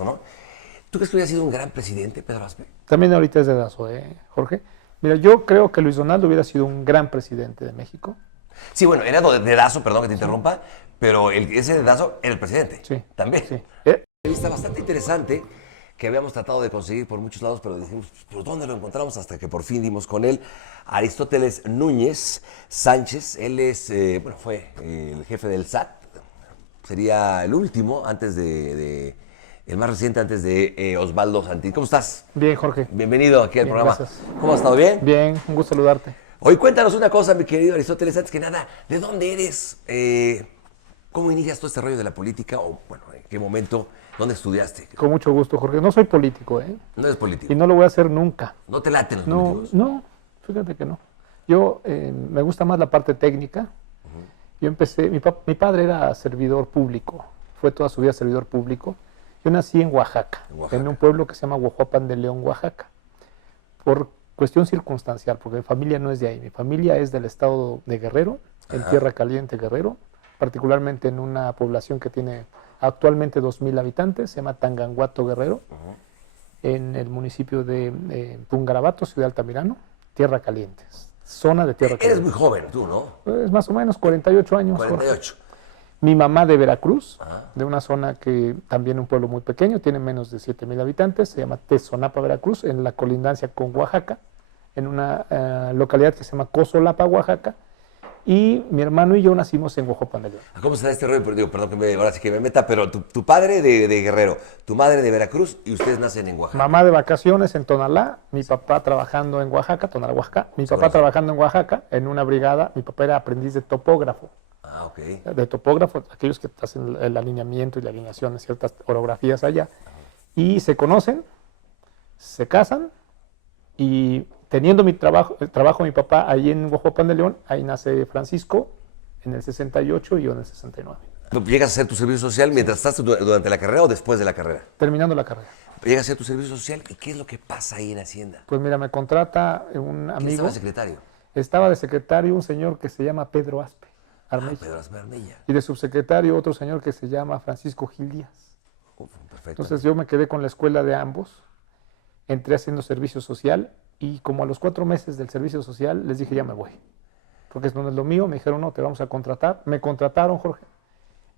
¿no? ¿Tú crees que hubiera sido un gran presidente, Pedro Aspe? También ahorita es dedazo, Jorge. Mira, yo creo que Luis Donaldo hubiera sido un gran presidente de México. Sí, bueno, era dedazo, perdón que te Sí. interrumpa, pero ese dedazo era el presidente. Sí. También. Sí. Está bastante interesante que habíamos tratado de conseguir por muchos lados, pero dijimos, ¿por dónde lo encontramos? Hasta que por fin dimos con él. Aristóteles Núñez Sánchez, él es, fue el jefe del SAT, sería el último antes el más reciente antes de Osvaldo Santín. ¿Cómo estás? Bien, Jorge. Bienvenido aquí al Bien, programa. gracias. ¿Cómo has estado? ¿Bien? Bien, un gusto saludarte. Hoy cuéntanos una cosa, mi querido Aristóteles, antes que nada, ¿de dónde eres? ¿Cómo inicias todo este rollo de la política? O, bueno, ¿en qué momento? ¿Dónde estudiaste? Con mucho gusto, Jorge. No soy político, No eres político. Y no lo voy a hacer nunca. ¿No te laten los No, políticos? no, fíjate que no. Yo me gusta más la parte técnica. Yo empecé, mi padre era servidor público, fue toda su vida servidor público. Yo nací en Oaxaca, en un pueblo que se llama Huajuapan de León, Oaxaca. Por cuestión circunstancial, porque mi familia no es de ahí. Mi familia es del estado de Guerrero, en Tierra Caliente, Guerrero, particularmente en una población que tiene actualmente 2,000 habitantes, se llama Tanganguato, Guerrero, en el municipio de Pungarabato, Ciudad Altamirano, Tierra Caliente, zona de Tierra Caliente. Eres muy joven, tú, ¿no? Es más o menos 48 años. 48. Jorge. Mi mamá de Veracruz, de una zona que también un pueblo muy pequeño, tiene menos de 7,000 habitantes, se llama Tezonapa, Veracruz, en la colindancia con Oaxaca, en una localidad que se llama Cozolapa, Oaxaca, y mi hermano y yo nacimos en Huajuapan de León. ¿Cómo se da este rollo? Digo, perdón que ahora sí que me meta, pero tu padre de Guerrero, tu madre de Veracruz y ustedes nacen en Oaxaca. Mamá de vacaciones en Tonalá, mi papá trabajando en Oaxaca, Tonalá, Oaxaca, mi papá trabajando en Oaxaca, en una brigada, mi papá era aprendiz de topógrafo. Ah, ok. De topógrafo, aquellos que hacen el alineamiento y la alineación de ciertas orografías allá. Y se conocen, se casan, y teniendo el trabajo de mi papá ahí en Huajuapan de León, ahí nace Francisco en el 68 y yo en el 69. ¿Llegas a hacer tu servicio social mientras estás durante la carrera o después de la carrera? Terminando la carrera. Llegas a hacer tu servicio social y ¿qué es lo que pasa ahí en Hacienda? Pues mira, me contrata un amigo. ¿Quién estaba secretario? Estaba de secretario un señor que se llama Pedro Aspe Armella. Pedro Aspe Armella. Y de subsecretario otro señor que se llama Francisco Gil Díaz. Perfecto. Entonces yo me quedé con la escuela de ambos, entré haciendo servicio social y como a los 4 meses del servicio social les dije ya me voy. Porque esto no es lo mío, me dijeron no, te vamos a contratar. Me contrataron, Jorge.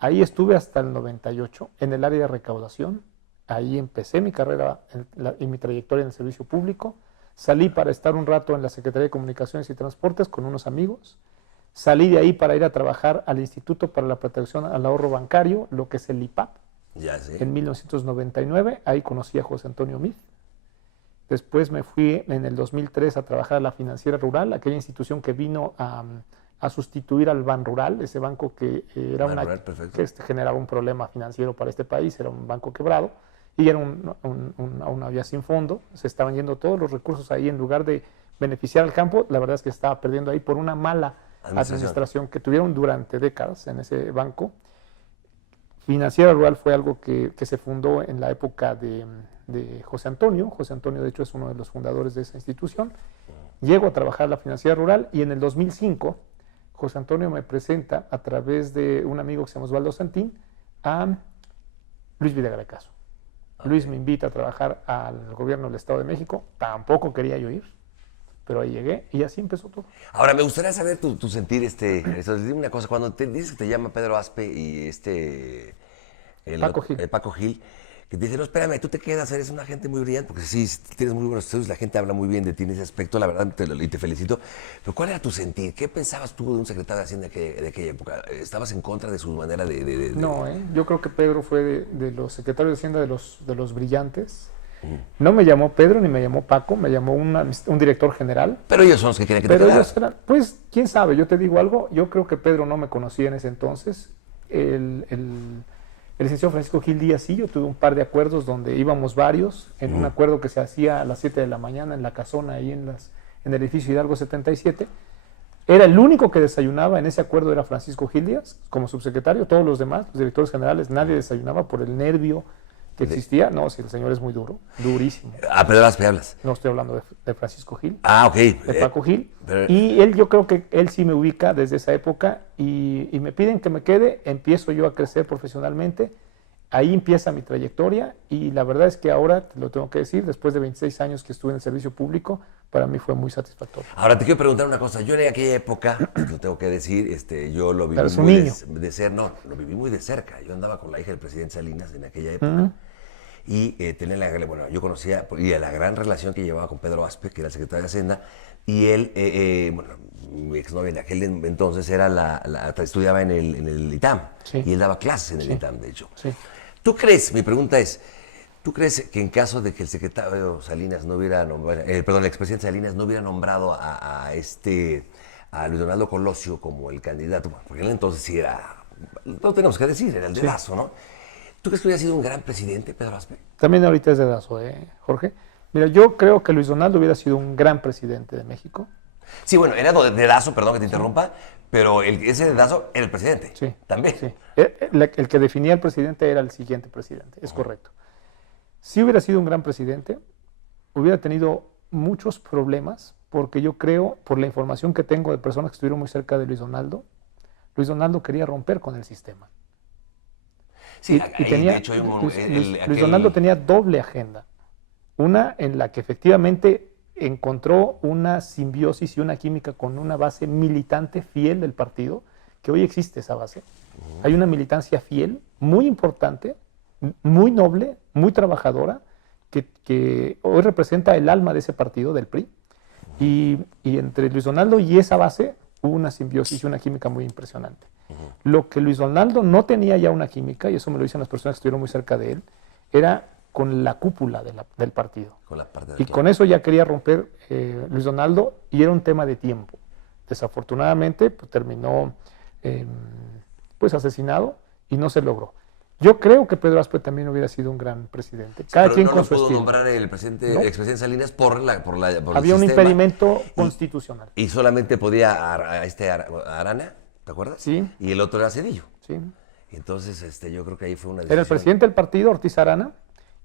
Ahí estuve hasta el 98 en el área de recaudación. Ahí empecé mi carrera y mi trayectoria en el servicio público. Salí para estar un rato en la Secretaría de Comunicaciones y Transportes con unos amigos. Salí de ahí para ir a trabajar al Instituto para la Protección al Ahorro Bancario, lo que es el IPAP. Ya sé. En 1999, ahí conocí a José Antonio Meade. Después me fui en el 2003 a trabajar a la Financiera Rural, aquella institución que vino a sustituir al Ban Rural, ese banco que era que generaba un problema financiero para este país, era un banco quebrado y era una vía sin fondo, se estaban yendo todos los recursos ahí en lugar de beneficiar al campo, la verdad es que estaba perdiendo ahí por una mala administración que tuvieron durante décadas en ese banco. Financiera Rural fue algo que se fundó en la época de José Antonio. José Antonio, de hecho, es uno de los fundadores de esa institución. Llego a trabajar en la Financiera Rural y en el 2005 José Antonio me presenta a través de un amigo que se llama Osvaldo Santín a Luis Videgaray Caso. Luis me invita a trabajar al gobierno del Estado de México. Tampoco quería yo ir, pero ahí llegué y así empezó todo. Ahora, me gustaría saber tu sentir, dime una cosa, cuando te dices que te llama Pedro Aspe y Paco Gil, que te dice, no, espérame, tú te quedas, eres una gente muy brillante, porque sí, tienes muy buenos estudios, la gente habla muy bien de ti en ese aspecto, la verdad, y te felicito. Pero ¿cuál era tu sentir? ¿Qué pensabas tú de un secretario de Hacienda de aquella época? ¿Estabas en contra de su manera de...? No, yo creo que Pedro fue de los secretarios de Hacienda de los brillantes. No me llamó Pedro ni me llamó Paco, me llamó un director general. Pero ellos son los que querían que te quedaras. Ellos eran, pues, quién sabe, yo te digo algo, yo creo que Pedro no me conocía en ese entonces. El licenciado Francisco Gil Díaz sí, yo tuve un par de acuerdos donde íbamos varios, en un acuerdo que se hacía a las 7 de la mañana en la casona ahí en el edificio Hidalgo 77. Era el único que desayunaba en ese acuerdo, era Francisco Gil Díaz, como subsecretario. Todos los demás, los directores generales, nadie desayunaba por el nervio que existía. No, si el señor es muy duro, durísimo. Ah, Pedro Aspe hablas. No estoy hablando de Francisco Gil. Ah, ok. De Paco Gil. Y él, yo creo que él sí me ubica desde esa época y me piden que me quede, empiezo yo a crecer profesionalmente ahí empieza mi trayectoria y la verdad es que ahora, te lo tengo que decir, después de 26 años que estuve en el servicio público, para mí fue muy satisfactorio. Ahora te quiero preguntar una cosa. Yo en aquella época, lo tengo que decir, yo lo viví Eres un muy niño. no, lo viví muy de cerca. Yo andaba con la hija del presidente Salinas en aquella época. Y bueno, yo conocía y la gran relación que llevaba con Pedro Aspe, que era el secretario de Hacienda, y él, bueno, mi exnovia en aquel entonces estudiaba en el ITAM, Sí. y él daba clases en el Sí. ITAM, de hecho. Sí. ¿Tú crees, mi pregunta es, ¿tú crees que en caso de que el secretario Salinas no hubiera nombrado, perdón, el expresidente Salinas no hubiera nombrado a Luis Donaldo Colosio como el candidato, bueno, porque él entonces sí era, no tenemos que decir, era el dedazo, ¿no? ¿Tú crees que hubiera sido un gran presidente, Pedro Aspe? También ahorita es dedazo, Jorge. Mira, yo creo que Luis Donaldo hubiera sido un gran presidente de México. Sí, bueno, era dedazo, perdón que te interrumpa, pero ese dedazo era el presidente. Sí. También. Sí. El que definía al presidente era el siguiente presidente, es correcto. Si hubiera sido un gran presidente, hubiera tenido muchos problemas, porque yo creo, por la información que tengo de personas que estuvieron muy cerca de Luis Donaldo quería romper con el sistema. Sí, Y tenía, de hecho hay Luis Donaldo tenía doble agenda. Una en la que efectivamente encontró una simbiosis y una química con una base militante fiel del partido, que hoy existe esa base. Hay una militancia fiel, muy importante, muy noble, muy trabajadora, que hoy representa el alma de ese partido, del PRI. Y entre Luis Donaldo y esa base hubo una simbiosis y una química muy impresionante. Lo que Luis Donaldo no tenía ya una química, y eso me lo dicen las personas que estuvieron muy cerca de él, era con la cúpula del partido. Con la parte Y con eso ya quería romper Luis Donaldo, y era un tema de tiempo. Desafortunadamente pues, terminó pues asesinado y no se logró. Yo creo que Pedro Aspe también hubiera sido un gran presidente. Cada pero quien no con lo su pudo estilo. nombrar el No. expresidente Salinas por el Había un sistema, impedimento constitucional. y solamente podía Arana, ¿te acuerdas? Sí. Y el otro era Cedillo. Sí. Y entonces yo creo que ahí fue una decisión. Era el presidente del partido, Ortiz Arana,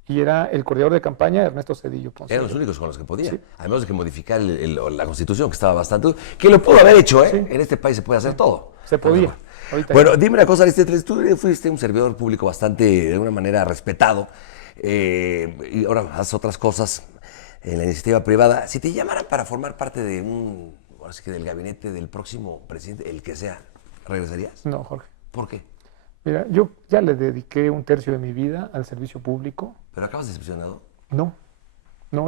y era el coordinador de campaña, Ernesto Cedillo Ponce. Eran los únicos con los que podía. Sí. A menos de que modificar la Constitución, que estaba bastante... Que lo pudo haber hecho, ¿eh? Sí. En este país se puede hacer todo. Se podía. Ahorita Bueno, ya. dime una cosa, Aristóteles, tú fuiste un servidor público bastante, de alguna manera, respetado, y ahora haces otras cosas en la iniciativa privada. Si te llamaran para formar parte de ahora sí que del gabinete del próximo presidente, el que sea, ¿regresarías? No, Jorge. ¿Por qué? Mira, yo ya le dediqué un tercio de mi vida al servicio público. ¿Pero acabas decepcionado? No,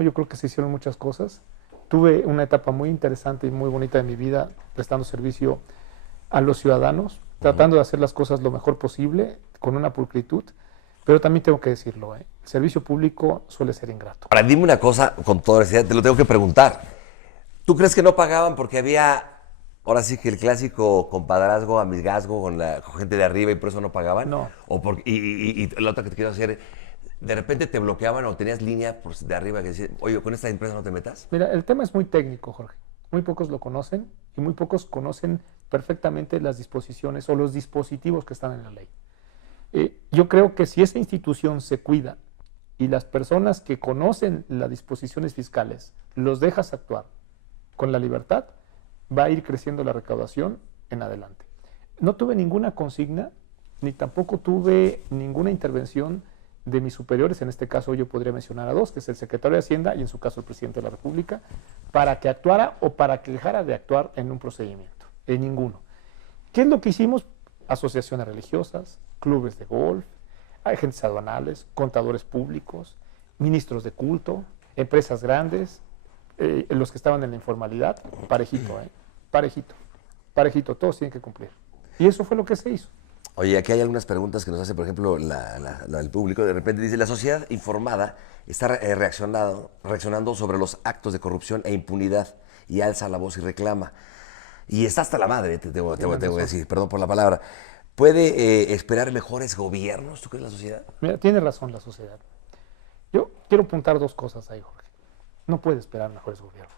yo creo que se hicieron muchas cosas. Tuve una etapa muy interesante y muy bonita de mi vida prestando servicio a los ciudadanos, tratando de hacer las cosas lo mejor posible, con una pulcritud, pero también tengo que decirlo, el servicio público suele ser ingrato. Ahora, dime una cosa, con toda honestidad, te lo tengo que preguntar. ¿Tú crees que no pagaban porque había, ahora sí que el clásico compadrazgo, amigazgo con gente de arriba y por eso no pagaban? No. Y la otra que te quiero hacer, de repente te bloqueaban o tenías línea de arriba que decía, oye, con esta empresa no te metas. Mira, el tema es muy técnico, Jorge. Muy pocos lo conocen y muy pocos conocen perfectamente las disposiciones o los dispositivos que están en la ley. Yo creo que si esa institución se cuida y las personas que conocen las disposiciones fiscales los dejas actuar con la libertad, va a ir creciendo la recaudación en adelante. No tuve ninguna consigna, ni tampoco tuve ninguna intervención de mis superiores, en este caso yo podría mencionar a dos, que es el secretario de Hacienda y en su caso el presidente de la República, para que actuara o para que dejara de actuar en un procedimiento, en ninguno. ¿Qué es lo que hicimos? Asociaciones religiosas, clubes de golf, agentes aduanales, contadores públicos, ministros de culto, empresas grandes, los que estaban en la informalidad, parejito, todos tienen que cumplir. Y eso fue lo que se hizo. Oye, aquí hay algunas preguntas que nos hace, por ejemplo, el público. De repente dice, la sociedad informada está reaccionando sobre los actos de corrupción e impunidad y alza la voz y reclama. Y está hasta la madre, te tengo que decir, perdón por la palabra. ¿Puede esperar mejores gobiernos, tú crees, la sociedad? Mira, tiene razón la sociedad. Yo quiero apuntar dos cosas ahí, Jorge. No puede esperar mejores gobiernos.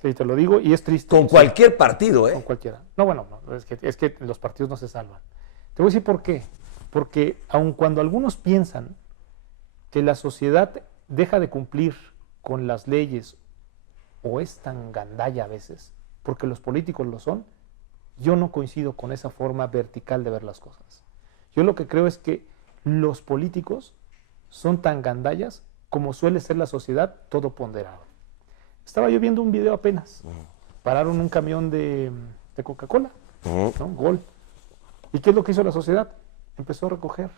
Sí, te lo digo y es triste. Con cualquier partido, ¿eh? Con cualquiera. No, bueno, no, es que los partidos no se salvan. Te voy a decir por qué. Porque aun cuando algunos piensan que la sociedad deja de cumplir con las leyes o es tan gandalla a veces, porque los políticos lo son, yo no coincido con esa forma vertical de ver las cosas. Yo lo que creo es que los políticos son tan gandallas como suele ser la sociedad todo ponderado. Estaba yo viendo un video apenas. Pararon un camión de Coca-Cola, ¿no? Gol. ¿Y qué es lo que hizo la sociedad? Empezó a recoger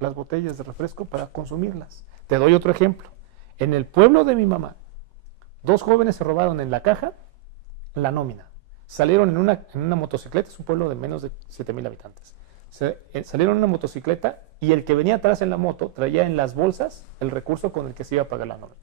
las botellas de refresco para consumirlas. Te doy otro ejemplo. En el pueblo de mi mamá, 2 jóvenes se robaron en la caja la nómina. Salieron en una motocicleta, es un pueblo de menos de 7,000 habitantes. Salieron en una motocicleta y el que venía atrás en la moto traía en las bolsas el recurso con el que se iba a pagar la nómina.